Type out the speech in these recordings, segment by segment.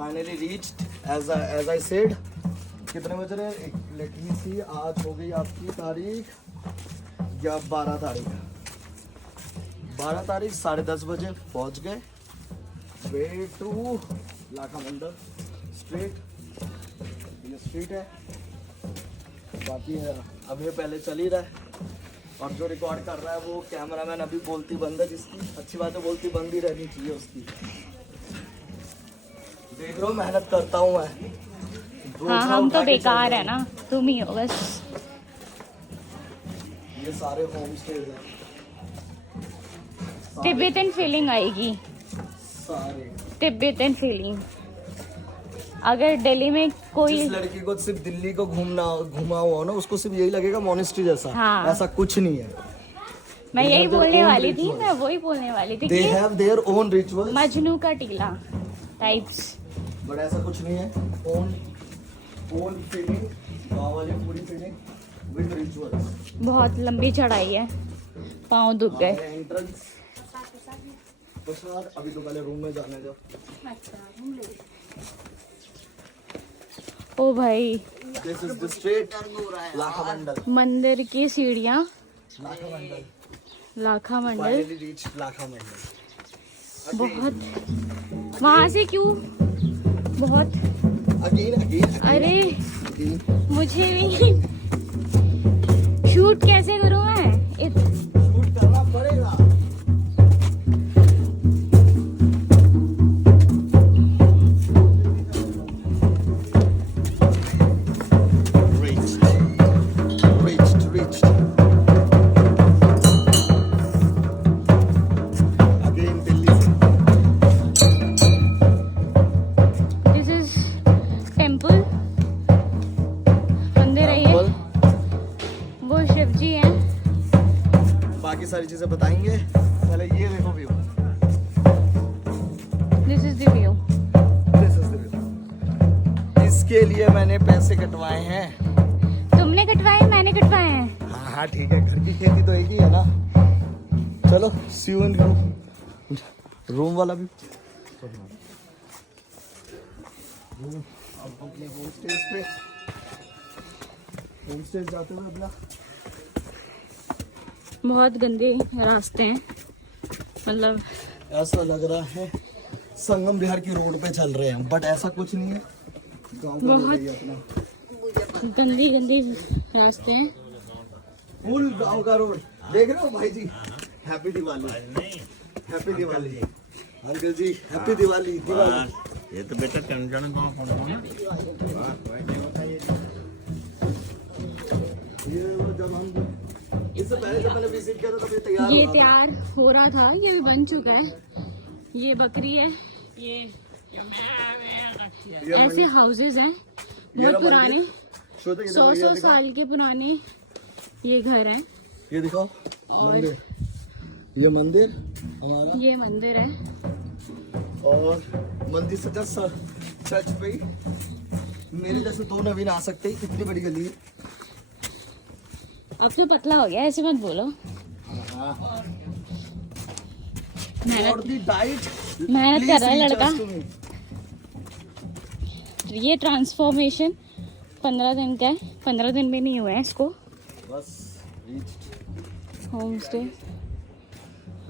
Finally reached as I said. कितने बज रहे हैं? लेट मी सी, आज हो गई आपकी तारीख या 12 तारीख। 12 तारीख 10:30 बजे पहुंच गए। Way to Lakha Mandal street, ये स्ट्रीट है। बाकी है अभी पहले चल ही रहा है, और जो रिकॉर्ड कर रहा है वो कैमरामैन अभी बोलती बंद है, जिसकी अच्छी बात है, बोलती बंद ही रहनी चाहिए उसकी। देख रहे हो मेहनत करता हूँ मैं। हाँ, हम तो बेकार है ना, तुम ही हो बस। ये सारे होम स्टेज हैं, तिब्बतन फीलिंग आएगी, सारे। Tibetan feeling. अगर दिल्ली में कोई जिस लड़की को सिर्फ दिल्ली को घूमा हुआ हो ना, उसको सिर्फ यही लगेगा मोनेस्ट्री जैसा। हाँ। ऐसा कुछ नहीं है। मैं यही बोलने वाली थी, मैं वही बोलने वाली थी They कि have their own rituals, Majnu का टीला टाइप्स। but ऐसा कुछ नहीं है। own feeling, गाँव वाली पूरी feeling with rituals। बहुत लंबी चढ़ाई है, पाँव दुख गए। एंट्रेंस तो सर अभी तो पहले रूम में जाने दो। ओ भाई, This is the street, लाखा मंडल। मंदिर की सीढ़ियाँ, लाखा मंडल। लाखा मंडल। Finally reached लाखा मंडल। बहुत वहाँ से क्यों बहुत Again, अरे मुझे भी शूट कैसे करूँ मैं शूट करना पड़ेगा। Reached. Again दिल्ली से। दिस इज टेम्पल, मंदिर है ये, वो शिव जी हैं। बाकी सारी चीजें बताएंगे, पहले ये देखो view. This is the view. इसके लिए मैंने पैसे कटवाए हैं। तुमने कटवाए, मैंने कटवाए हैं। हाँ ठीक है, घर की खेती तो एक ही है ना। चलो सी यू इन रूम वाला भी। अब अपने होम स्टे जाते हुए अपना बहुत गंदे रास्ते हैं, मतलब ऐसा लग रहा है संगम बिहार की रोड पे चल रहे हैं, बट ऐसा कुछ नहीं है। गाँव का रोड है ये अपना, गंदी रास्ते हैं। फुल गाँव का रोड। देख रहे हो भाई जी, happy Diwali. Happy Diwali uncle जी, हैप्पी दिवाली। ये तो बेटा टेंशन कहाँ पड़ रहा है। ये जब हम इससे पहले जब मैंने विजिट किया था तब ये तैयार ये हुआ था। तैयार हो रहा था, ये भी बन चुका है। ये बकरी है, ये ऐसे हाउसेस हैं बहुत पुराने, 100 साल के पुराने ये घर हैं। ये दिखाओ और मंदिर। ये मंदिर हमारा, ये मंदिर है। और मंदिर से जस्ट चर्च पे ही मेरे जैसे 2 नवीन आ सकते हैं। इतनी बड़ी गली है। अब तो पतला हो गया, ऐसे मत बोलो। और दी डाइट मेहनत कर रहा है लड़का। ये ट्रांसफॉर्मेशन 15 दिन का है, 15 दिन में नहीं हुआ है इसको। बस home stay.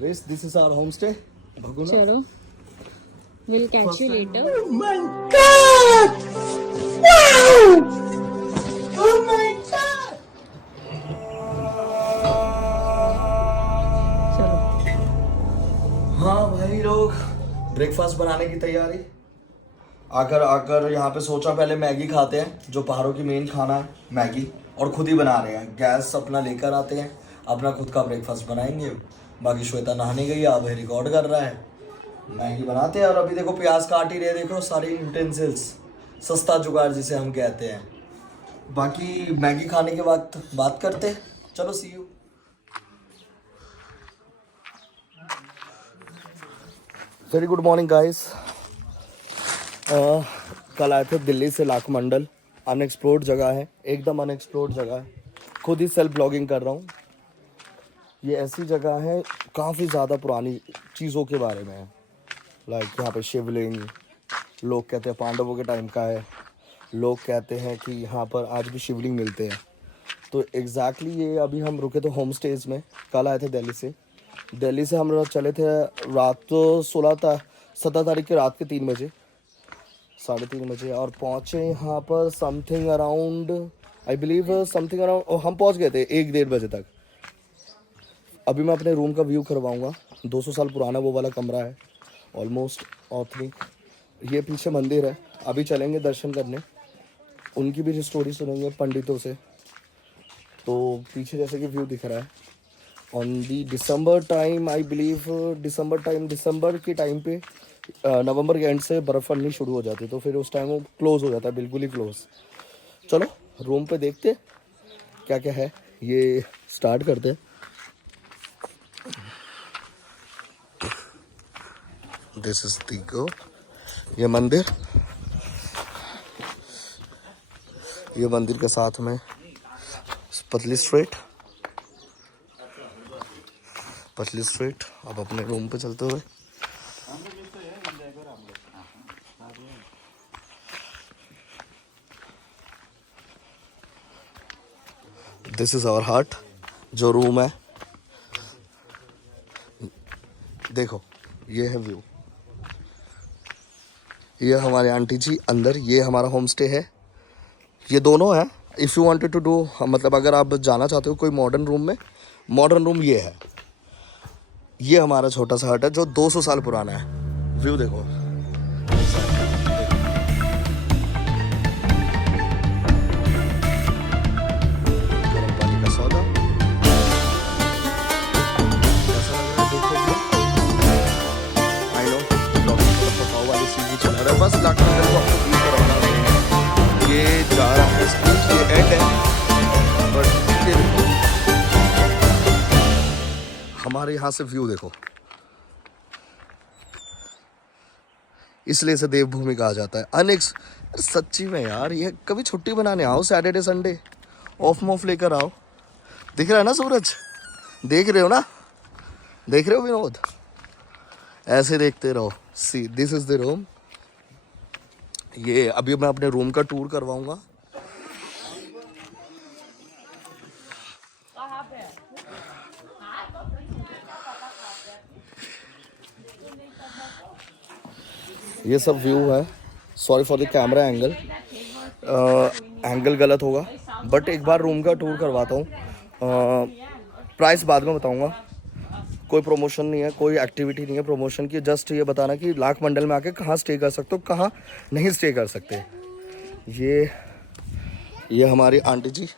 This is our home stay भगुना। चलो, विल कैच यू लेटर। हाँ भाई लोग, ब्रेकफास्ट बनाने की तैयारी। आकर यहाँ पे सोचा पहले मैगी खाते हैं, जो पहाड़ों की मेन खाना है मैगी, और खुद ही बना रहे हैं। गैस अपना लेकर आते हैं, अपना खुद का ब्रेकफास्ट बनाएंगे। बाकी श्वेता नहाने गई है, अब रिकॉर्ड कर रहा है। मैगी बनाते हैं, और अभी देखो प्याज काट ही रहे, देखो सारी यूटेंसिल्स, सस्ता जुगाड़ जिसे हम कहते हैं। बाकी मैगी खाने के वक्त बात करते हैं। चलो see you. Very good morning guys. कल आए थे दिल्ली से लाखा मंडल। अनएक्सप्लोर्ड जगह है, एकदम अनएक्सप्लोर्ड जगह है। खुद ही सेल्फ ब्लॉगिंग कर रहा हूँ। ये ऐसी जगह है, काफ़ी ज़्यादा पुरानी चीज़ों के बारे में है। लाइक यहाँ पे शिवलिंग, लोग कहते हैं पांडवों के टाइम का है, लोग कहते हैं कि यहाँ पर आज भी शिवलिंग मिलते हैं। तो एग्जैक्टली ये अभी हम रुके थे होम स्टेज में, कल आए थे दिल्ली से हम लोग चले थे रात तो 17 तारीख के रात के 3 बजे 3:30 बजे, और पहुँचे यहाँ पर something around I believe something around हम पहुँच गए थे 1-1:30 बजे तक। अभी मैं अपने रूम का व्यू करवाऊँगा। 200 साल पुराना वो वाला कमरा है ऑलमोस्ट ऑथेंटिक। ये पीछे मंदिर है, अभी चलेंगे दर्शन करने, उनकी भी स्टोरी सुनेंगे पंडितों से। तो पीछे जैसे कि व्यू दिख रहा है on the December time, I believe December के टाइम पे नवंबर के एंड से बर्फ़ पड़नी शुरू हो जाती है, तो फिर उस टाइम वो क्लोज़ हो जाता है, बिल्कुल ही क्लोज़। चलो रूम पे देखते क्या क्या है, ये स्टार्ट करते हैं। दिस इज दी गो, ये मंदिर के साथ में पतली स्ट्रीट। अब अपने रूम पे चलते हुए दिस इज आवर हार्ट, जो रूम है देखो, ये है व्यू। ये हमारे आंटी जी अंदर, ये हमारा होम स्टे है, ये दोनों है। If you wanted to do, मतलब अगर आप जाना चाहते हो कोई मॉडर्न रूम में, मॉडर्न रूम ये है। ये हमारा छोटा सा हट है जो 200 साल पुराना है। व्यू देखो, गर्म पानी का सौदा, कैसा लग रहा है देखो। आई नो पकाओ वाली सीधी चला रहा है, बस लाकर को आपको व्यू कराना है। ये जा रहा है स्पीच, ये एंड है, बट हमारे यहाँ से व्यू देखो, इसलिए इसे देवभूमि कहा जाता है। सच्ची में यार, ये कभी छुट्टी बनाने आओ, सैटरडे संडे ऑफ लेकर आओ। दिख रहा है ना सूरज, देख रहे हो ना, देख रहे हो विनोद, ऐसे देखते रहो। See this is the room. ये अभी मैं अपने रूम का टूर करवाऊंगा। ये सब व्यू है। Sorry for the camera angle, angle गलत होगा, बट एक बार रूम का टूर करवाता हूँ। प्राइस बाद में बताऊँगा। कोई प्रमोशन नहीं है, कोई एक्टिविटी नहीं है प्रमोशन की, जस्ट ये बताना कि लाख मंडल में आके कहाँ स्टे कर सकते हो, कहाँ नहीं स्टे कर सकते। ये हमारी आंटी जी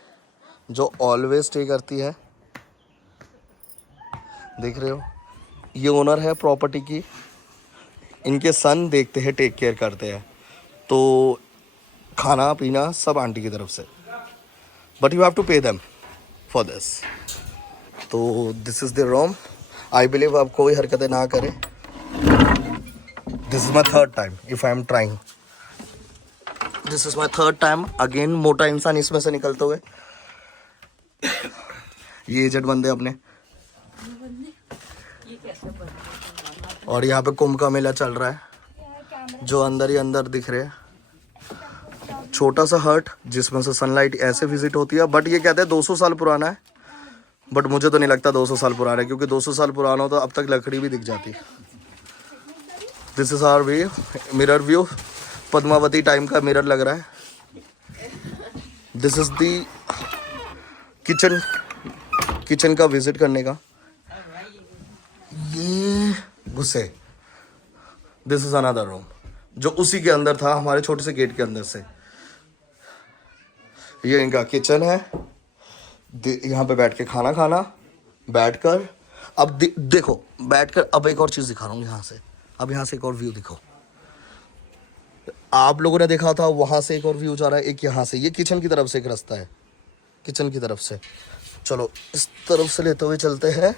जो ऑलवेज स्टे करती है, देख रहे हो। ये ओनर है प्रॉपर्टी की, इनके सन देखते हैं, टेक केयर करते हैं, तो खाना पीना सब आंटी की तरफ से, but you have to pay them for this. तो this is the room. I believe आप कोई हरकतें ना करें। This is my third time if I am trying, this is my third time again. मोटा इंसान इसमें से निकलते हुए। ये एजेड बंदे अपने, और यहाँ पे कुंभ का मेला चल रहा है, जो अंदर ही अंदर दिख रहे हैं। छोटा सा हट जिसमें से सनलाइट ऐसे विजिट होती है, बट ये कहते हैं 200 साल पुराना है, बट मुझे तो नहीं लगता 200 साल पुराना है, क्योंकि 200 साल पुराना हो तो अब तक लकड़ी भी दिख जाती। This is our view, mirror view, Padmavati time का मिरर लग रहा है। दिस इज दी किचन का विजिट करने का। ये गुस्से, दिस इज अनदर रूम जो उसी के अंदर था, हमारे छोटे से गेट के अंदर से। ये इनका किचन है, यहाँ पे बैठ के खाना खाना, बैठकर। अब देखो बैठकर, अब एक और चीज़ दिखा रहा हूँ यहाँ से। अब यहाँ से एक और व्यू दिखो। आप लोगों ने देखा था वहाँ से एक और व्यू जा रहा है, एक यहाँ से। ये किचन की तरफ से एक रास्ता है, किचन की तरफ से। चलो इस तरफ से लेते हुए चलते हैं।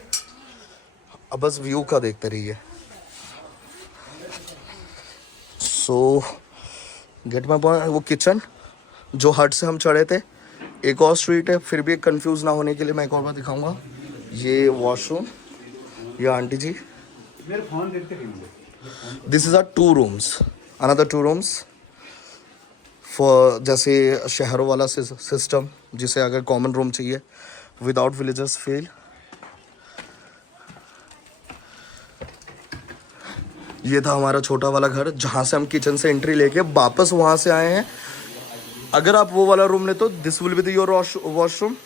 अब बस व्यू का देखते रहिए। सो गेट माय पॉइंट। वो किचन जो हट से हम चढ़े थे, एक और स्ट्रीट है, फिर भी कंफ्यूज ना होने के लिए मैं एक और बार दिखाऊंगा। ये वॉशरूम, ये aunty ji. This is our 2 rooms. Another 2 rooms for जैसे शहरों वाला सिस्टम, जिसे अगर कॉमन रूम चाहिए विदाउट विलेजर्स फील। ये था हमारा छोटा वाला घर जहाँ से हम किचन से एंट्री लेके वापस वहाँ से आए हैं। अगर आप वो वाला रूम ले तो this will be the your washroom.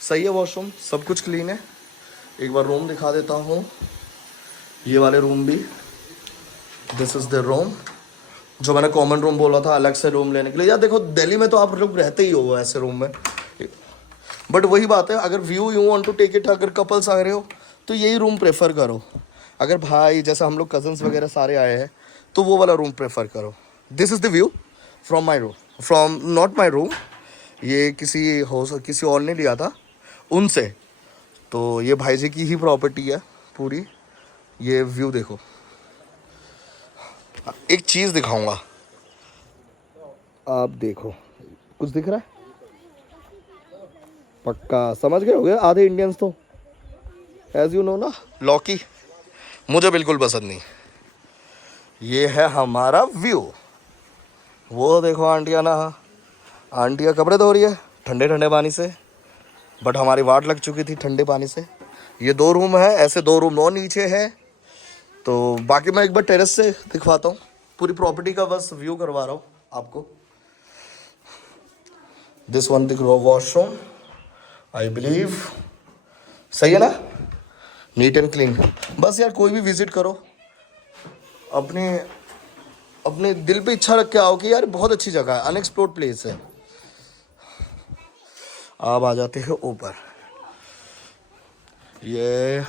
सही है, वॉशरूम सब कुछ क्लीन है। एक बार रूम दिखा देता हूँ, ये वाले रूम भी, दिस इज़ द रूम जो मैंने कॉमन रूम बोला था अलग से रूम लेने के लिए। यार देखो दिल्ली में तो आप लोग रहते ही हो ऐसे रूम में, बट वही बात है, अगर view you want to take it, अगर कपल्स आ रहे हो तो यही रूम प्रेफर करो। अगर भाई जैसे हम लोग कजन्स वगैरह सारे आए हैं तो वो वाला रूम प्रेफर करो। This is the view from my room, from not my room, ये किसी और ने लिया था उनसे, तो ये भाई जी की ही प्रॉपर्टी है पूरी। ये व्यू देखो। एक चीज़ दिखाऊंगा, आप देखो, कुछ दिख रहा है? पक्का समझ गए होगे आधे इंडियंस तो, एज यू नो ना। लौकी मुझे बिल्कुल पसंद नहीं। ये है हमारा व्यू। वो देखो आंटियाँ ना, आंटियाँ कपड़े धो रही है ठंडे ठंडे पानी से, बट हमारी वाट लग चुकी थी ठंडे पानी से। ये 2 रूम है, ऐसे 2 रूम और नीचे है। तो बाकी मैं एक बार टेरेस से दिखवाता हूँ, पूरी प्रॉपर्टी का बस व्यू करवा रहा हूँ आपको। दिस वन दिख रहा वॉशरूम, आई बिलीव सही है ना, नीट एंड क्लीन। बस यार कोई भी विजिट करो, अपने अपने दिल पे इच्छा रख के आओ कि यार बहुत अच्छी जगह है, अनएक्सप्लोर्ड प्लेस है। आप आ जाते हैं ऊपर। ये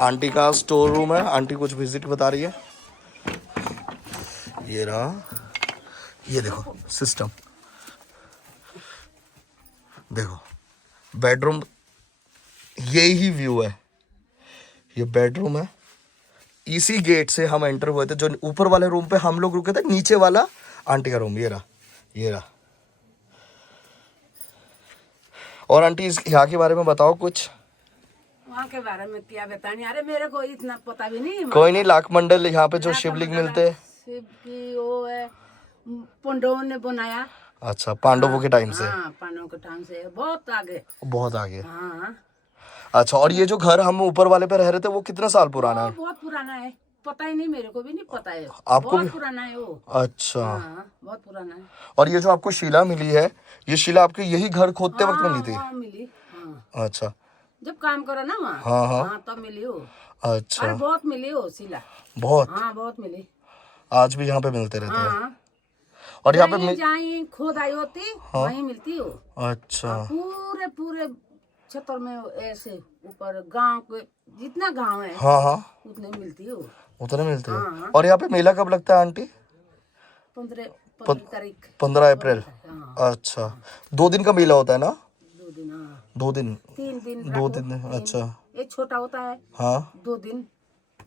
आंटी का स्टोर रूम है, आंटी कुछ विजिट बता रही है। ये रहा, ये देखो सिस्टम, देखो बेडरूम, यही व्यू है। ये बेडरूम है, इसी गेट से हम एंटर हुए थे। जो ऊपर वाले रूम पे हम लोग रुके थे, नीचे वाला आंटी का रूम ये रहा, ये रहा। और आंटी इस यहाँ के बारे में बताओ कुछ। वहाँ के बारे में क्या बतानी, अरे मेरे को इतना पता भी नहीं। कोई नहीं, लाख मंडल यहाँ पे जो शिवलिंग मिलते हैं, शिव की वो है, पांडवों ने बनाया। अच्छा, पांडवों के टाइम से। हाँ, पांडवों के टाइम से बहुत आगे, बहुत आगे। हाँ। अच्छा, और ये जो घर हम ऊपर वाले पे रह रहे थे वो कितने साल पुराना है? बहुत पुराना है, पता ही नहीं, मेरे को भी नहीं पता है। आपको बहुत भी? पुराना है वो। अच्छा। हाँ, बहुत पुराना है। और ये जो आपको शिला मिली है, ये शिला आपके यही घर खोदते वक्त मिली थी? हाँ, मिली। हाँ, अच्छा, जब काम करो ना वहाँ, हाँ हाँ, हाँ तब मिली वो। अच्छा, अरे बहुत मिली वो शिला, बहुत। हाँ बहुत मिली। आज भी यहाँ पे मिलते रहते हैं। हाँ, और यहाँ पे जहाँ खोद आई होती वहीं मिलती हो। अच्छा, पूरे पूरे क्षेत्र में ऐसे ऊपर गांव के जितना गांव है, हाँ हाँ, उतने मिलती हो, उतने मिलते हैं। हाँ। और यहाँ पे मेला कब लगता है आंटी? 15 तारीख, 15 अप्रैल। हाँ। अच्छा, 2 दिन का मेला होता है ना? 2 दिन, हाँ 2 दिन, 3 दिन, 2 दिन। अच्छा, एक छोटा होता है, हाँ, 2 दिन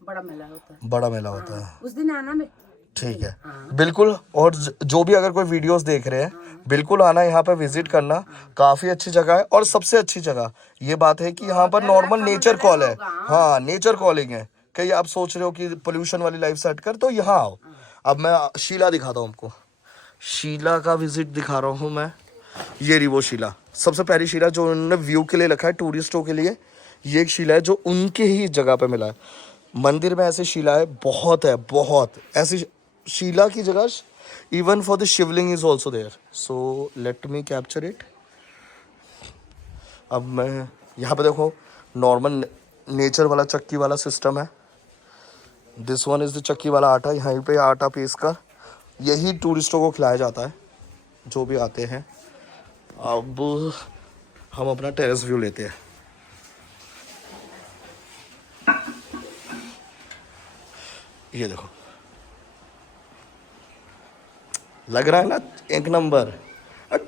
बड़ा मेला होता है। बड़ा मेला होता है। उस दिन आना में, ठीक है, हाँ। बिल्कुल। और जो भी अगर कोई वीडियोस देख रहे हैं, बिल्कुल आना यहाँ पे विजिट करना। काफ़ी अच्छी जगह है। और सबसे अच्छी जगह ये बात है कि यहाँ पर नॉर्मल नेचर कॉल है। हाँ, नेचर कॉलिंग है। कहीं आप सोच रहे हो कि पोल्यूशन वाली लाइफ से हटकर, तो यहाँ आओ। अब मैं शीला दिखाता हूँ आपको, शीला का विजिट दिखा रहा हूँ मैं। ये रही वो शीला, सबसे पहली शीला जो उन्होंने व्यू के लिए रखा है, टूरिस्टों के लिए। ये एक शीला है जो उनके ही जगह पे मिला है। मंदिर में ऐसे शिला है बहुत है, बहुत ऐसी शीला की जगह। Even for the Shivling is also there. So let me capture it. अब मैं यहाँ पे देखो, नॉर्मल नेचर वाला चक्की वाला सिस्टम है। दिस वन इज़ द चक्की वाला आटा। यहाँ पे आटा पीस कर यही टूरिस्टों को खिलाया जाता है जो भी आते हैं। अब हम अपना टेरेस व्यू लेते हैं। ये देखो, लग रहा है ना एक नंबर।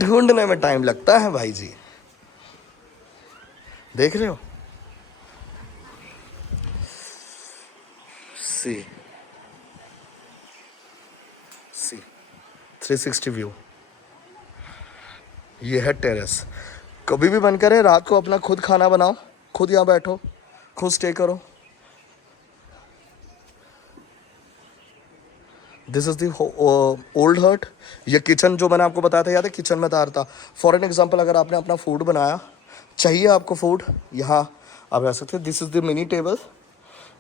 ढूंढने में टाइम लगता है भाई जी, देख रहे हो। सी 360 व्यू। ये है टेरेस। कभी भी मन करे रात को अपना खुद खाना बनाओ, खुद यहाँ बैठो, खुद स्टे करो। This is the old hut. ये किचन जो मैंने आपको बताया था, याद है किचन में तार था। फॉर एन एग्जाम्पल, अगर आपने अपना फूड बनाया, चाहिए आपको फूड, यहाँ आप रह सकते हैं। This is the mini table,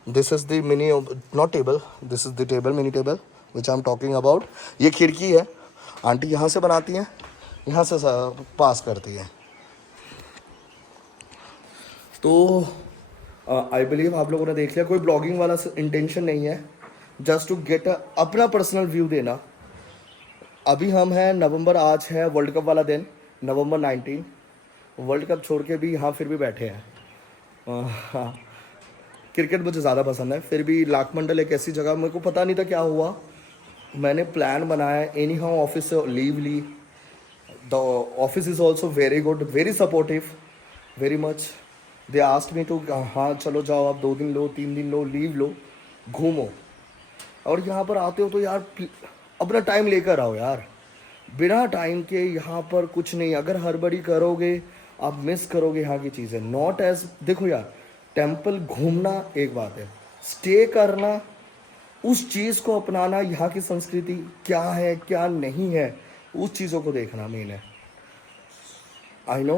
this is the mini, not table, this is the table, mini table which I am talking about. ये खिड़की है, आंटी यहाँ से बनाती हैं, यहाँ से पास करती है। तो आई बिलीव आप लोगों ने देख लिया, कोई ब्लॉगिंग वाला इंटेंशन नहीं है, जस्ट टू गेट अपना पर्सनल व्यू देना। अभी हम हैं नवंबर, आज है वर्ल्ड कप वाला दिन, नवंबर 19। वर्ल्ड कप छोड़ के भी यहाँ फिर भी बैठे हैं। हाँ, क्रिकेट मुझे ज़्यादा पसंद है, फिर भी लाखमंडल एक ऐसी जगह, मेरे को पता नहीं था क्या हुआ, मैंने प्लान बनाया, एनी हाउ ऑफिस से लीव ली। The office is also very good, very supportive, very much. They asked me to, हाँ चलो जाओ, आप 2 दिन लो, 3 दिन लो, लीव लो, घूमो। और यहाँ पर आते हो तो यार अपना टाइम लेकर आओ यार, बिना टाइम के यहाँ पर कुछ नहीं। अगर हड़बड़ी करोगे आप मिस करोगे यहाँ की चीज़ें। नॉट एज, देखो यार, टेम्पल घूमना एक बात है, स्टे करना, उस चीज़ को अपनाना, यहाँ की संस्कृति क्या है क्या नहीं है, उस चीज़ों को देखना मेन है। आई नो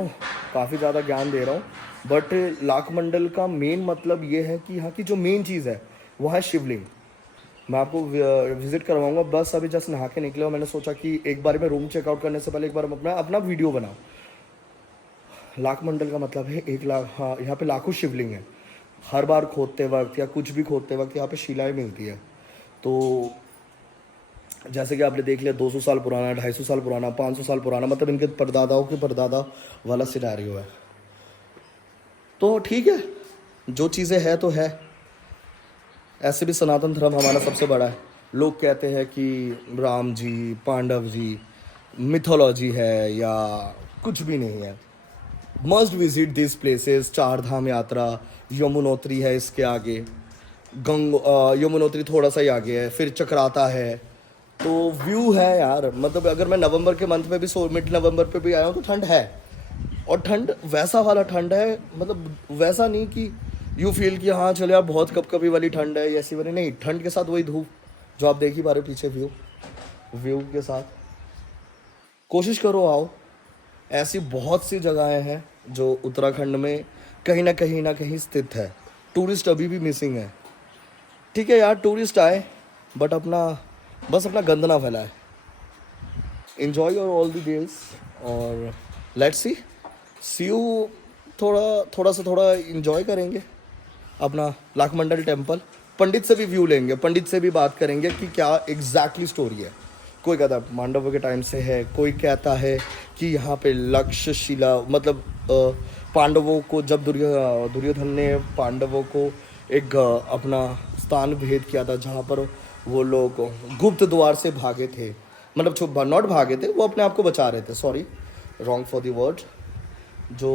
काफ़ी ज़्यादा ज्ञान दे रहा हूँ, बट लाखमंडल का मेन मतलब ये है कि यहाँ की जो मेन चीज़ है वो है शिवलिंग। मैं आपको विजिट करवाऊंगा, बस अभी जस्ट नहा के निकले हो, मैंने सोचा कि एक बार मैं रूम चेकआउट करने से पहले एक बार अपना वीडियो बनाऊं। लाखमंडल का मतलब है 1 लाख, हाँ यहाँ पे लाखों शिवलिंग है। हर बार खोदते वक्त या कुछ भी खोदते वक्त यहाँ पे शिलाएँ मिलती है। तो जैसे कि आपने देख लिया, 200 साल पुराना, 250 साल पुराना, 500 साल पुराना, मतलब इनके परदादाओं के परदादा वाला सिनेरियो है। तो ठीक है, जो चीज़ें हैं तो है। ऐसे भी सनातन धर्म हमारा सबसे बड़ा है। लोग कहते हैं कि राम जी, पांडव जी मिथोलॉजी है या कुछ भी नहीं है। Must visit this places. 4 धाम यात्रा, यमुनोत्री है इसके आगे, यमुनोत्री थोड़ा सा ही आगे है, फिर चक्राता है। तो व्यू है यार, मतलब अगर मैं नवंबर के मंथ में भी, मिड नवंबर पे भी आया हूँ तो ठंड है, और ठंड वैसा वाला ठंड है, मतलब वैसा नहीं कि यू फील कि हाँ चलो यार बहुत कभी वाली ठंड है, ऐसी वाली नहीं। ठंड के साथ वही धूप जो आप देख ही पा रहे हो पीछे, व्यू के साथ। कोशिश करो आओ। ऐसी बहुत सी जगहें हैं जो उत्तराखंड में कहीं ना कहीं स्थित है। टूरिस्ट अभी भी मिसिंग है। ठीक है यार, टूरिस्ट आए बट बस अपना गंद ना फैलाए। enjoy your all the days और let's see you। थोड़ा enjoy करेंगे अपना लाखमंडल टेम्पल। पंडित से भी व्यू लेंगे, पंडित से भी बात करेंगे कि क्या एग्जैक्टली स्टोरी है। कोई कहता है पांडवों के टाइम से है, कोई कहता है कि यहाँ पे लक्षशिला, मतलब पांडवों को जब दुर्योधन ने पांडवों को एक अपना स्थान भेद किया था जहाँ पर वो लोग गुप्त द्वार से भागे थे, मतलब नॉट भागे थे, वो अपने आप को बचा रहे थे, sorry wrong for the word, जो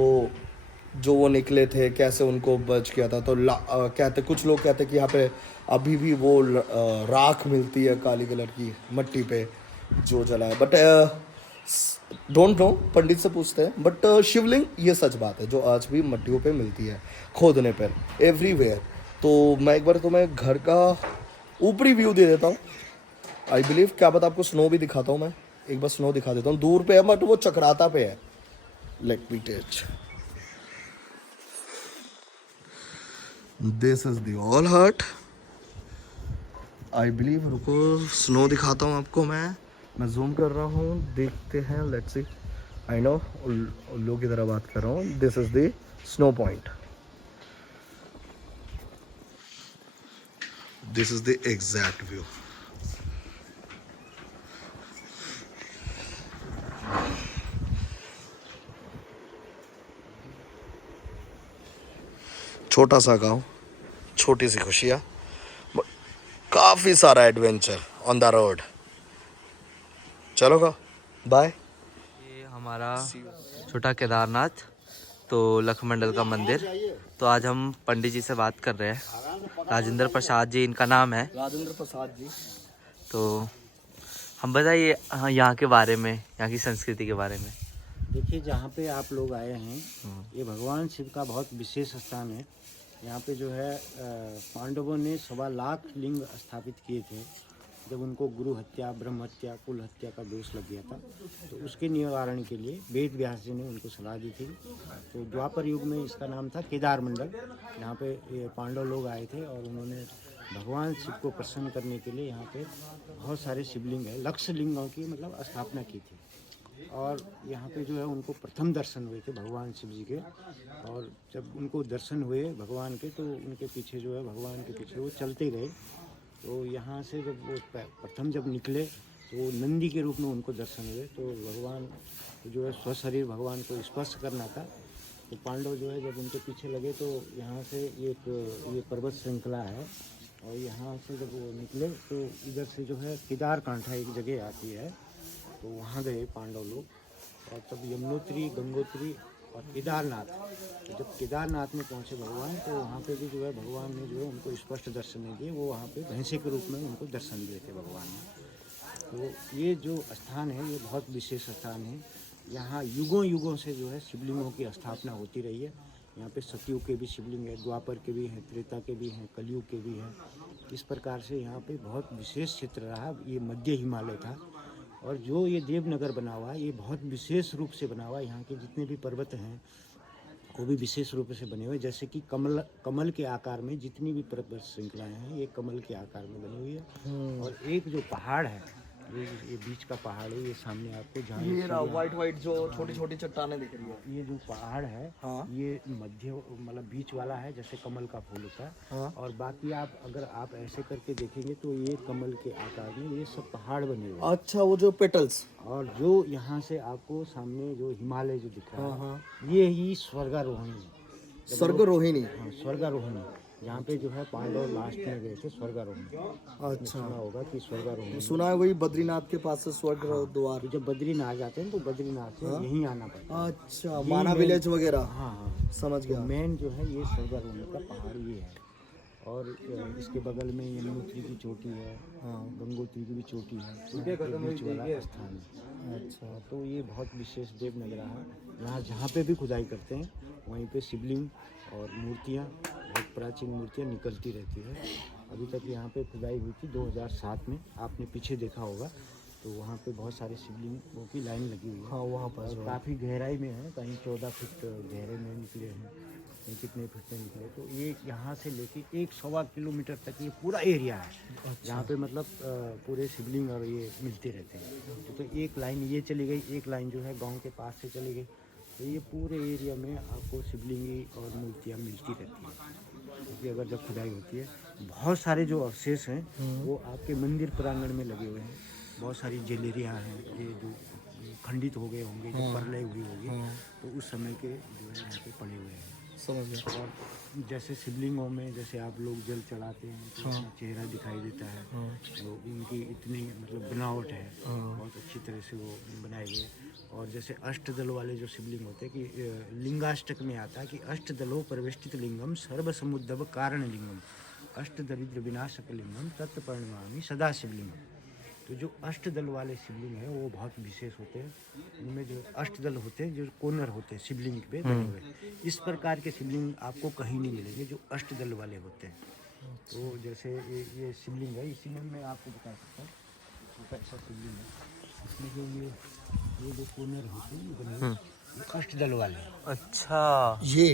वो निकले थे, कैसे उनको बच गया था। तो कहते, कुछ लोग कहते कि यहाँ पे अभी भी वो राख मिलती है काली कलर की मट्टी पे जो जला है, बट डोंट नो, पंडित से पूछते हैं। बट शिवलिंग ये सच बात है जो आज भी मट्टियों पे मिलती है, खोदने पर एवरीवेयर। तो मैं एक बार तुम्हें घर का ऊपरी व्यू दे देता हूँ। आई बिलीव, क्या पता आपको स्नो भी दिखाता हूँ। मैं एक बार स्नो दिखा देता हूँ, दूर पे है बट वो चक्राता पे है। Let me touch, this is the old hut. I believe, रुको स्नो दिखाता हूँ आपको। मैं जूम कर रहा हूँ, देखते हैं, लेट्स सी। आई नो उल्लू की तरह बात कर रहा हूँ। This is the snow point, this is the exact view. छोटा सा गांव, छोटी सी खुशियाँ, काफ़ी सारा एडवेंचर ऑन द रोड। चलो का बाय। ये हमारा छोटा केदारनाथ, तो लखमंडल का मंदिर। तो आज हम पंडित जी से बात कर रहे हैं, राजेंद्र प्रसाद जी इनका नाम है। राजेंद्र प्रसाद जी। तो हम बताइए यहाँ के बारे में, यहाँ की संस्कृति के बारे में। देखिए, जहाँ पे आप लोग आए हैं ये भगवान शिव का बहुत विशेष स्थान है। यहाँ पे जो है पांडवों ने 1.25 लाख लिंग स्थापित किए थे जब उनको गुरु हत्या, ब्रह्म हत्या, कुल हत्या का दोष लग गया था, तो उसके निवारण के लिए वेद व्यास जी ने उनको सलाह दी थी। तो द्वापर युग में इसका नाम था केदार मंडल। यहाँ पे ये पांडव लोग आए थे और उन्होंने भगवान शिव को प्रसन्न करने के लिए यहाँ पे बहुत सारे शिवलिंग है, लक्ष्य लिंगों की मतलब स्थापना की थी। और यहाँ पे जो है उनको प्रथम दर्शन हुए थे भगवान शिव जी के। और जब उनको दर्शन हुए भगवान के, तो उनके पीछे जो है भगवान के पीछे वो चलते गए। तो यहाँ से जब वो प्रथम जब निकले तो नंदी के रूप में उनको दर्शन हुए। तो भगवान जो है स्वशरीर भगवान को स्पर्श करना था। तो पांडव जो है जब उनके पीछे लगे तो यहाँ से ये पर्वत श्रृंखला है, और यहाँ से जब वो निकले तो इधर से जो है केदार कांठा एक जगह आती है, तो वहाँ गए पांडव लोग। और तब यमुनोत्री, गंगोत्री और केदारनाथ, तो जब केदारनाथ में पहुँचे भगवान, तो वहाँ पे भी जो है भगवान ने जो है उनको स्पष्ट दर्शन नहीं दिए। वो वहाँ पे भैंसे के रूप में उनको दर्शन दिए थे भगवान ने। तो ये जो स्थान है ये बहुत विशेष स्थान है। यहाँ युगों युगों से जो है शिवलिंगों की स्थापना होती रही है। यहाँ पे सतयुग के भी शिवलिंग है, द्वापर के भी हैं, त्रेता के भी हैं, कलयुग के भी हैं। इस प्रकार से यहाँ पे बहुत विशेष क्षेत्र रहा। ये मध्य हिमालय था। और जो ये देवनगर बना हुआ है ये बहुत विशेष रूप से बना हुआ है। यहाँ के जितने भी पर्वत हैं वो भी विशेष रूप से बने हुए, जैसे कि कमल के आकार में जितनी भी पर्वत श्रृंखलाएँ हैं ये कमल के आकार में बनी हुई है। और एक जो पहाड़ है ये बीच का पहाड़ है, ये सामने आपको जहाँ ये वाइट जो छोटी छोटी चट्टानें दिख रही है, ये जो पहाड़ है हाँ। ये मध्य मतलब बीच वाला है, जैसे कमल का फूल होता है। हाँ। और बाकी आप अगर आप ऐसे करके देखेंगे तो ये कमल के आकार में ये सब पहाड़ बने हुए हैं। अच्छा, वो जो पेटल्स, और जो यहाँ से आपको सामने जो हिमालय जो दिख रहा है, हाँ। ये ही स्वर्गारोहणी है। स्वर्गारोहिणी। हाँ, स्वर्गारोहणी, जहाँ पे जो है पांडव लास्ट में गए थे स्वर्गारोहणी। अच्छा, सुना होगा कि स्वर्गारोहणी सुना है, वही बद्रीनाथ के पास से स्वर्ग द्वार। तो जब बद्रीनाथ जाते हैं तो बद्रीनाथ से यहीं आना पड़ता है। अच्छा, माना विलेज वगैरह। हाँ, समझ गया। मेन जो है ये स्वर्गारोहणी का पहाड़ ये है। और इसके बगल में यमुनोत्री की चोटी है, गंगोत्री की भी चोटी है, बीच वाला स्थान है। अच्छा, तो ये बहुत विशेष देवनगर है। यहाँ जहाँ पे भी खुदाई करते हैं वहीं पे शिवलिंग और मूर्तियाँ, बहुत प्राचीन मूर्तियाँ निकलती रहती है। अभी तक यहाँ पे खुदाई हुई थी 2007 में, आपने पीछे देखा होगा। तो वहाँ पे बहुत सारे शिवलिंगों की लाइन लगी हुई है। हाँ, वहाँ पर काफ़ी गहराई में है, कहीं 14 फीट गहरे में निकले हैं, कहीं कितने फीट में निकले। तो ये यहाँ से लेके 1-1.25 किलोमीटर तक ये पूरा एरिया है जहाँ पे मतलब पूरे शिवलिंग और ये मिलते रहते हैं। तो एक लाइन ये चली गई, एक लाइन जो है गांव के पास से चली गई। तो ये पूरे एरिया में आपको शिवलिंगी और मूर्तियाँ मिलती रहती हैं। क्योंकि अगर जब खुदाई होती है बहुत सारे जो अवशेष हैं वो आपके मंदिर प्रांगण में लगे हुए हैं। बहुत सारी ज्वेलरियाँ हैं, ये जो खंडित हो गए होंगे, जो परलय हुई होगी, तो उस समय के जो है यहाँ पे पड़े हुए हैं। समझ गया। और जैसे शिवलिंगों में जैसे आप लोग जल चढ़ाते हैं तो अपना चेहरा दिखाई देता है। तो उनकी इतनी मतलब बनावट है, बहुत अच्छी तरह से वो बनाए गए। और जैसे अष्टदल वाले जो शिवलिंग होते हैं कि लिंगाष्टक में आता है कि अष्टदलो परिवेष्टित लिंगम सर्व समुद्भव कारण लिंगम अष्टदरिद्र विनाशक लिंगम तत्परिणामी सदा शिवलिंगम। तो जो अष्टदल वाले शिवलिंग हैं वो बहुत विशेष होते हैं। उनमें जो अष्टदल होते हैं, जो कोनर होते हैं शिवलिंग पे बने हुए, इस प्रकार के शिवलिंग आपको कहीं नहीं मिलेंगे जो अष्टदल वाले होते हैं। तो जैसे ये शिवलिंग है, इसी में मैं आपको बता सकता हूँ, छोटा ऐसा शिवलिंग है, इसमें जो ये जो कोनर होते हैं ये बने हुए ये अष्टदल वाले हैं। अच्छा, ये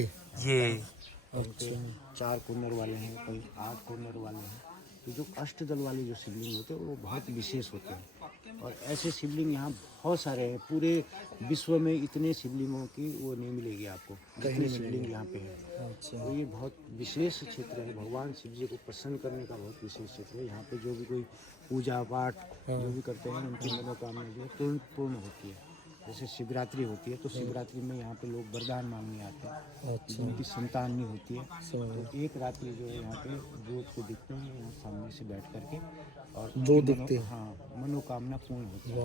अच्छा, 4 कोनर वाले हैं, कई 8 कोनर वाले हैं। तो जो अष्टदल वाले जो शिवलिंग होते हैं वो बहुत विशेष होते हैं। और ऐसे शिवलिंग यहाँ बहुत सारे हैं, पूरे विश्व में इतने शिवलिंगों की वो नहीं मिलेगी आपको जितने शिवलिंग यहाँ पे है। अच्छा, तो ये बहुत विशेष क्षेत्र है, भगवान शिव जी को प्रसन्न करने का बहुत विशेष क्षेत्र है। यहाँ पे जो भी कोई पूजा पाठ जो भी करते हैं उनकी मनोकामना जो है तुरंत पूर्ण होती है। जैसे शिवरात्रि होती है तो शिवरात्रि में यहाँ पे लोग वरदान मांगने आते हैं। अच्छा, जिनकी संतान नहीं होती है तो एक रात्रि जो है यहाँ पे जोत को दिखते हैं, यहाँ सामने से बैठ करके, और जो दिखते हैं, हाँ, मनोकामना पूर्ण होती है।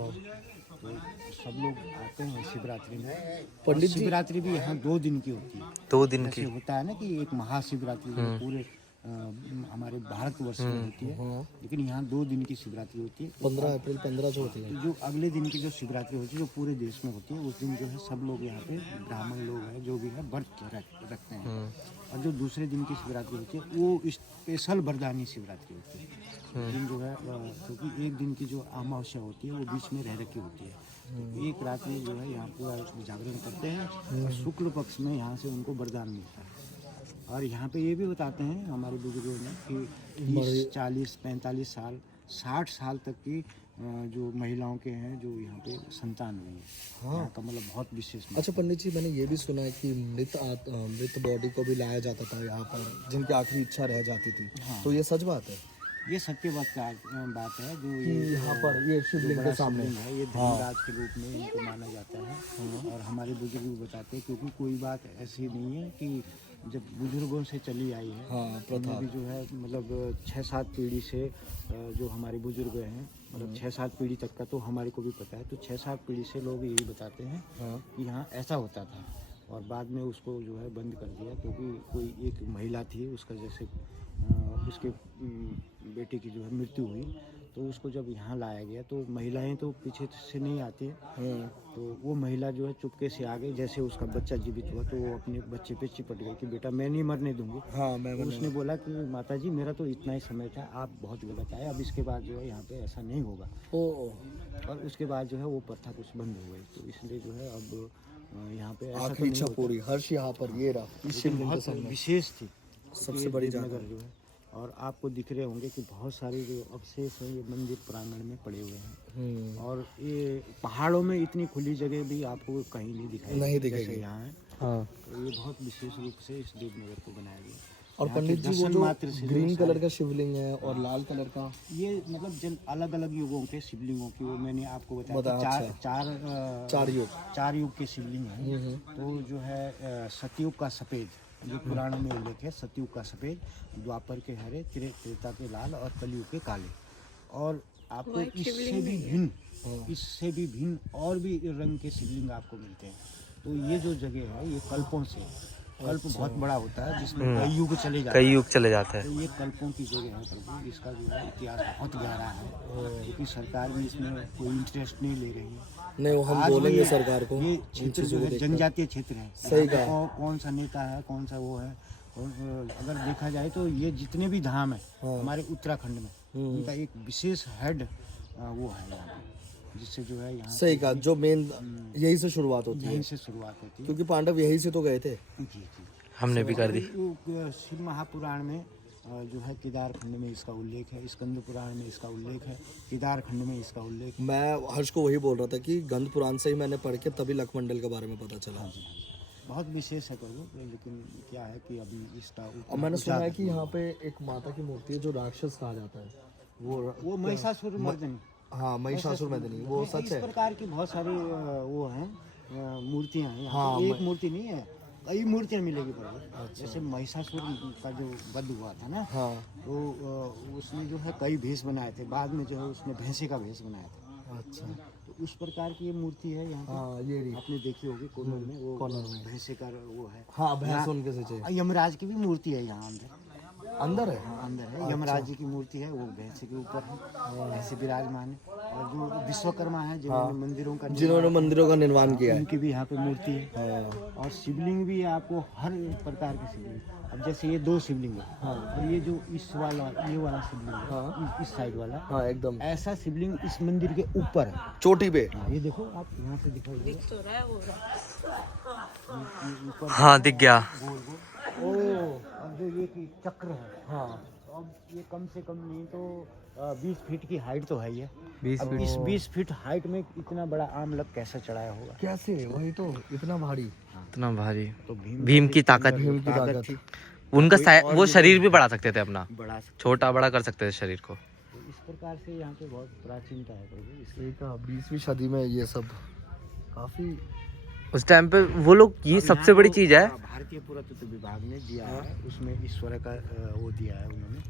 तो सब लोग आते हैं शिवरात्रि में। पंडित जी, शिवरात्रि भी यहाँ 2 दिन की होती है। 2 दिन जैसे की। होता है ना कि एक महाशिवरात्रि जो पूरे हमारे भारतवर्ष में होती है, लेकिन यहाँ 2 दिन की शिवरात्रि होती है। 15 अप्रैल 15 जो होती है। तो जो अगले दिन की जो शिवरात्रि होती है जो पूरे देश में होती है, उस दिन जो है सब लोग यहाँ पे ब्राह्मण लोग हैं जो भी है व्रत रखते हैं। और जो दूसरे दिन की शिवरात्रि होती है वो स्पेशल वरदानी शिवरात्रि होती है। उस दिन जो है क्योंकि एक दिन की जो अमावस्या होती है वो बीच में रह रखी होती है, तो एक रात में जो है यहाँ पूरा जागरण करते हैं और शुक्ल पक्ष में यहाँ से उनको वरदान मिलता है। और यहाँ पे ये भी बताते हैं हमारे बुजुर्गों ने कि 30, 40, 45 साल 60 साल तक की जो महिलाओं के हैं जो यहाँ पे संतान हुई है। हाँ। यहाँ का मतलब बहुत विशेष। अच्छा पंडित जी, मैंने ये भी सुना है कि मृत बॉडी को भी लाया जाता था यहाँ पर, जिनकी आखिरी इच्छा रह जाती थी। हाँ। तो ये सच बात है? ये सत्य बात है। जो ये यहाँ पर ये शिवलिंग के सामने है, ये धर्मराज के रूप में इनको माना जाता है। और हमारे बुजुर्ग भी बताते हैं, क्योंकि कोई बात ऐसी नहीं है कि जब बुजुर्गों से चली आई है। हाँ, प्रथा भी जो है मतलब 6-7 पीढ़ी से जो हमारे बुजुर्ग हैं, मतलब 6-7 पीढ़ी तक का तो हमारे को भी पता है। तो 6-7 पीढ़ी से लोग यही बताते हैं कि यहाँ ऐसा होता था, और बाद में उसको जो है बंद कर दिया, क्योंकि कोई एक महिला थी, उसका जैसे उसके बेटे की जो है मृत्यु हुई, तो उसको जब यहाँ लाया गया तो महिलाएं तो पीछे से नहीं आती है, तो वो महिला जो है चुपके से आ गई। जैसे उसका बच्चा जीवित हुआ तो वो अपने बच्चे पे चिपट गई कि बेटा मैं नहीं मरने दूंगी। हाँ, तो उसने बोला कि माता जी मेरा तो इतना ही समय था, आप बहुत गलत आए, अब इसके बाद जो है यहाँ पे ऐसा नहीं होगा। और उसके बाद जो है वो प्रथा कुछ बंद हो गई। तो इसलिए जो है अब यहाँ पे आखिरी इच्छा पूरी, हर्ष यहाँ पर ये रहा, बहुत विशेष थी, सबसे बड़ी नगर जो है। और आपको दिख रहे होंगे कि बहुत सारे जो अवशेष हैं ये मंदिर प्रांगण में पड़े हुए हैं। और ये पहाड़ों में इतनी खुली जगह भी आपको कहीं नहीं दिखाई जैसे यहाँ है। हाँ। तो ये बहुत विशेष रूप से इस देवनगर को बनाया गया। और पंडित जी वो जो ग्रीन कलर का शिवलिंग है और लाल कलर का, ये मतलब अलग अलग युगों के शिवलिंगों की, वो मैंने आपको बताया चार युग के शिवलिंग हैं। तो जो है सतयुग का सफेद, जो पुराणों में उल्लेख है, सतयुग का सफेद, द्वापर के हरे, त्रेता के लाल और कलयुग के काले। और आपको इससे भी भिन्न और भी रंग के शिवलिंग आपको मिलते हैं। तो ये जो जगह है ये कल्पों से, कल्प बहुत बड़ा होता है जिसमें कई युग चले जाते हैं। तो ये कल्पों की जगह है प्रभु, इसका जो है इतिहास बहुत गहरा है, क्योंकि सरकार भी इसमें कोई इंटरेस्ट नहीं ले रही है। नहीं, वो हम बोलेंगे सरकार को। ये क्षेत्र जो है जनजातीय क्षेत्र है। सही कहा। कौन सा नेता है, कौन सा वो है, अगर देखा जाए तो ये जितने भी धाम है हमारे उत्तराखंड में, उनका एक विशेष हेड वो है यहाँ पे, जिससे जो है यहाँ। सही कहा, जो मेन यही से शुरुआत होती है, यहीं से शुरुआत होती है, क्योंकि पांडव यही से तो गए थे। जी, हमने भी कर दी। शिव महापुराण में जो है केदारखंड में इसका उल्लेख है, स्कंद पुराण में इसका उल्लेख है, केदारखंड में इसका उल्लेख। मैं हर्ष को वही बोल रहा था कि गंध पुराण से ही मैंने पढ़ के तभी लखमंडल के बारे में पता चला। बहुत विशेष है प्रभु, लेकिन क्या है कि अभी इसका। और मैंने सुना है कि यहाँ पे एक माता की मूर्ति है जो राक्षस कहा जाता है, वो महिषासुर मर्दिनी। हाँ, महिषासुर मर्दिनी, वो सच है। इस प्रकार की बहुत सारी वो हैं मूर्तियाँ हैं। हाँ, एक मूर्ति नहीं है, कई मूर्तियाँ मिलेगी प्रभु। अच्छा। जैसे महिषासुर का जो वध हुआ था ना, हाँ, तो उसने जो है कई भेष बनाए थे, बाद में जो है उसने भैंसे का भेष बनाया था। अच्छा। तो उस प्रकार की ये मूर्ति है यहाँ पे। हाँ, ये आपने देखी होगी कॉर्नर में, वो भैंसे का वो है। हाँ, भैंस उनके से। यमराज की भी मूर्ति है यहाँ अंदर है। हाँ, अंदर है। यमराज जी की मूर्ति है, वो भैंसे के ऊपर है, ऐसे विराजमान है। और जो विश्वकर्मा है जिन्होंने मंदिरों का निर्माण किया है, उनकी भी यहाँ पे मूर्ति है। और शिवलिंग भी आपको हर प्रकार के शिवलिंग, अब जैसे ये 2 शिवलिंग है। हाँ। और ये जो इस वाला, ये वाला शिवलिंग है। हाँ। इस साइड वाला। हाँ, एकदम ऐसा शिवलिंग इस मंदिर के ऊपर है, चोटी पे। हाँ, ये देखो आप यहाँ से दिखाई दिख तो रहा है वो। हाँ, दिख गया। और जो ये चक्र है, हाँ, अब ये कम से कम नहीं तो 20 फीट की हाइट तो है ही है। 20 फीट हाइट में इतना बड़ा आम लग कैसे चढ़ाया होगा? कैसे? वही तो, इतना भारी। इतना भारी। तो भीम की ताकत थी। उनका वो शरीर भी बढ़ा सकते थे, अपना छोटा बड़ा कर सकते थे शरीर को। तो इस प्रकार से यहाँ पे बहुत प्राचीनता है प्रभु। इसलिए 20वीं सदी में ये सब काफी उस टाइम पे वो लोग, ये सबसे बड़ी चीज है। भारतीय पुरातत्व विभाग ने दिया है, उसमें ईश्वर का वो दिया है उन्होंने।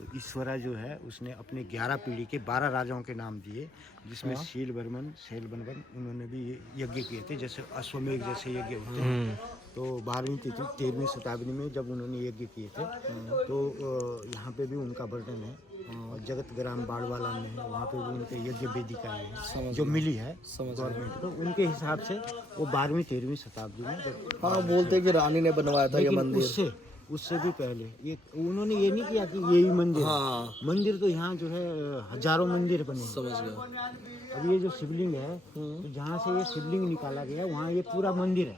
तो ईश्वरा जो है उसने अपने 11 पीढ़ी के 12 राजाओं के नाम दिए, जिसमें शीलवर्मन शैलवर्मन उन्होंने भी यज्ञ किए थे, जैसे अश्वमेघ जैसे यज्ञ होते हैं। तो 12वीं 13वीं शताब्दी में जब उन्होंने यज्ञ किए थे तो यहाँ पे भी उनका वर्णन है। और जगत ग्राम बाड़वाला में है, वहाँ पे भी उनके यज्ञ वेदिकाएँ हैं जो मिली है गवर्नमेंट को। उनके हिसाब से वो 12वीं 13वीं शताब्दी में जब हाँ बोलते हैं कि रानी ने बनवाया था ये लेकिन मंदिर। उससे भी पहले ये उन्होंने ये नहीं किया कि यही मंदिर है। हाँ मंदिर तो यहाँ जो है हजारों मंदिर बने हैं। समझ गया। अब ये जो शिवलिंग है तो जहाँ से ये शिवलिंग निकाला गया वहाँ ये पूरा मंदिर है।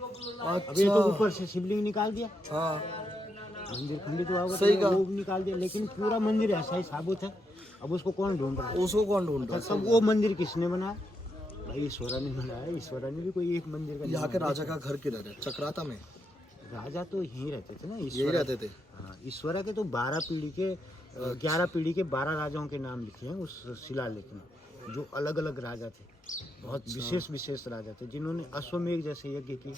अब ये तो ऊपर से शिवलिंग निकाल दिया, हाँ मंदिर खंडित हुआ होगा सही तो वो निकाल दिया, लेकिन पूरा मंदिर ऐसा ही साबुत है। अब उसको कौन ढूंढ रहा है? उसको कौन ढूंढ रहा है? तब वो मंदिर किसने बनाया? भाई ईश्वरा ने बनाया। ईश्वरा ने भी कोई एक मंदिर का यहाँ के राजा का घर किधर है? चक्राता में? राजा तो यहीं रहते थे ना, यही रहते थे। हाँ, ईश्वरा के तो 12 पीढ़ी के 11 पीढ़ी के 12 राजाओं के नाम लिखे हैं उस शिलालेख में, जो अलग अलग राजा थे, बहुत विशेष विशेष राजा थे, जिन्होंने अश्वमेघ जैसे यज्ञ किए,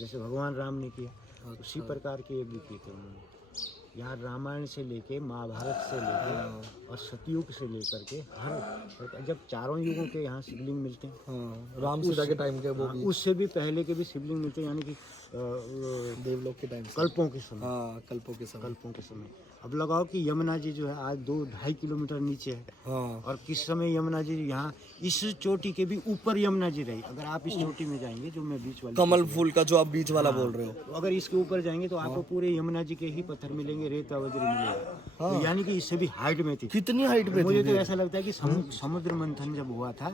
जैसे भगवान राम ने किया उसी प्रकार के यज्ञ किए थे उन्होंने। यहाँ रामायण से लेके महाभारत से लेके और सतयुग से लेकर के हर जब चारों युगों के यहाँ शिवलिंग मिलते हैं। हाँ राम सीता के टाइम के वो भी, उससे भी पहले के भी शिवलिंग मिलते हैं, यानी कि देवलोक के टाइम से। कल्पों के समय। हाँ कल्पों के समय। कल्पों के समय। अब लगाओ कि यमुना जी जो है आज 2-2.5 किलोमीटर नीचे है, हाँ और किस समय यमुना जी यहाँ इस चोटी के भी ऊपर यमुना जी रही। अगर आप इस चोटी में जाएंगे जो मैं बीच वाली कमल फूल का जो आप बीच वाला बोल रहे हो, तो अगर इसके ऊपर जाएंगे तो आपको पूरे यमुना जी के ही पत्थर मिलेंगे, रेत वज्र मिलेगा। तो यानी कि इससे भी हाइट में थी। कितनी हाइट पे मुझे थी? तो ऐसा लगता है कि समुद्र मंथन जब हुआ था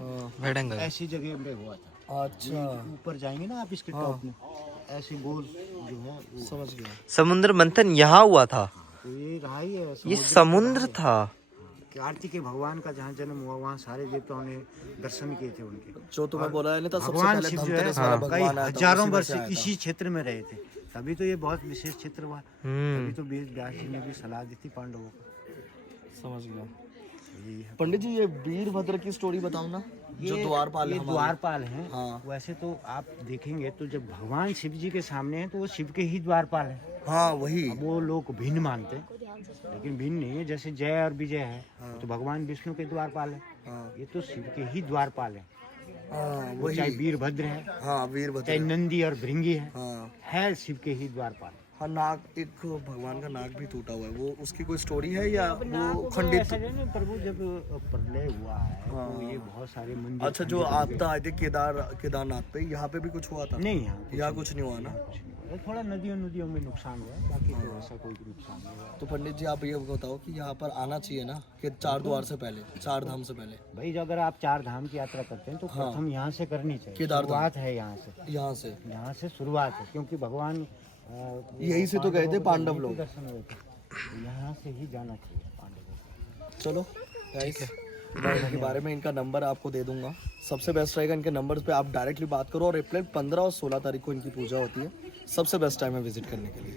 ऐसी जगह में हुआ था। अच्छा ऊपर जाएंगे ना आप इसके टॉप में, ऐसे गोल जो है वो। समझ गया। समुद्र मंथन यहाँ हुआ था? तो ये रहा ही है, ये समुद्र था। कार्तिकेय भगवान का जहाँ जन्म हुआ वहाँ सारे देवताओं ने दर्शन किए थे उनके। जो तुम्हें बोला है ना, सबसे भगवान पहले शिव जो है धनतेरस वाला कई भगवान आया था, हजारों उसी में वर्ष से आया था। इसी क्षेत्र में रहे थे, तभी तो ये बहुत विशेष क्षेत्र हुआ। तभी तो वेद व्यास जी ने भी सलाह दी थी पांडवों को। समझ गया। यही है। पंडित जी ये वीरभद्र की स्टोरी बताओ ना, जो द्वारपाल है ये हमारे। द्वारपाल हैं। हाँ। वैसे तो आप देखेंगे तो जब भगवान शिव जी के सामने हैं तो वो शिव के ही द्वारपाल हैं। हाँ वही। अब वो लोग भिन्न मानते हैं, लेकिन भिन्न नहीं है। जैसे जय और विजय है तो भगवान विष्णु के द्वारपाल है, हाँ ये तो शिव के ही द्वारपाल है। हाँ वो वही। चाहे वीरभद्र है, हाँ चाहे वीरभद्र। नंदी और भृंगी हाँ है शिव के ही द्वारपाल। हाँ नाग, एक भगवान का नाग भी टूटा हुआ है, वो उसकी कोई स्टोरी है या वो खंडित? ऐसा है ना, प्रभु जब प्रलय हुआ है तो ये बहुत सारे मंदिर। अच्छा जो आपदा आए थे केदारनाथ पे, यहाँ पे भी कुछ हुआ था? नहीं, यहाँ कुछ नहीं हुआ ना? थोड़ा नदियों में नुकसान हुआ है, बाकी तो ऐसा कोई नुकसान नहीं हुआ। तो पंडित जी आप ये बताओ कि यहाँ पर आना चाहिए ना, कि 4 द्वार से पहले, 4 धाम से पहले? भाई अगर आप 4 धाम की यात्रा करते हैं तो प्रथम यहाँ से करनी चाहिए। केदारनाथ। शुरुआत है यहाँ से, यहाँ से शुरुआत है, क्योंकि भगवान यही से तो गए थे पांडव लोग। दर्शन हुए थे, तो यहाँ से ही जाना चाहिए पांडवों को। चलो गाइस, मैं इनके बारे में इनका नंबर आपको दे दूंगा। सबसे बेस्ट रहेगा इनके नंबर पे आप डायरेक्टली बात करो। और अप्रैल 15 और 16 तारीख को इनकी पूजा होती है, सबसे बेस्ट टाइम है विजिट करने के लिए।